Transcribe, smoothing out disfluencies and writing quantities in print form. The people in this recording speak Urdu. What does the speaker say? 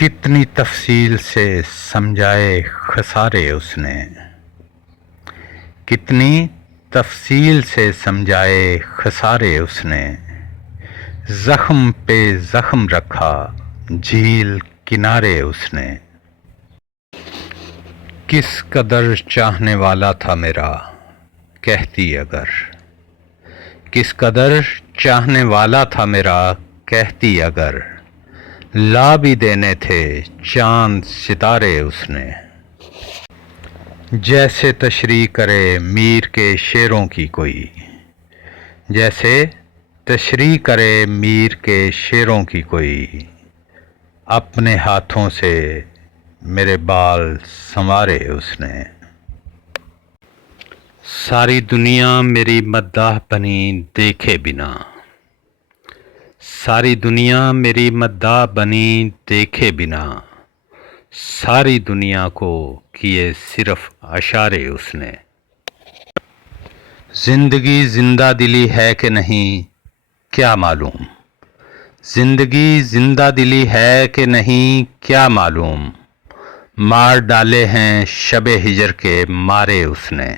کتنی تفصیل سے سمجھائے خسارے اس نے، کتنی تفصیل سے سمجھائے خسارے اس نے، زخم پہ زخم رکھا جھیل کنارے اس نے۔ کس قدر چاہنے والا تھا میرا کہتی اگر، کس قدر چاہنے والا تھا میرا کہتی اگر، لا بھی دینے تھے چاند ستارے اس نے۔ جیسے تشریح کرے میر کے شعروں کی کوئی، جیسے تشریح کرے میر کے شعروں کی کوئی، اپنے ہاتھوں سے میرے بال سنوارے اس نے۔ ساری دنیا میری مداح بنی دیکھے بنا، ساری دنیا میری مداح بنی دیکھے بنا، ساری دنیا کو کیے صرف اشارے اس نے۔ زندگی زندہ دلی ہے کہ نہیں کیا معلوم، زندگی زندہ دلی ہے کہ نہیں کیا معلوم، مار ڈالے ہیں شب ہجر کے مارے اس نے۔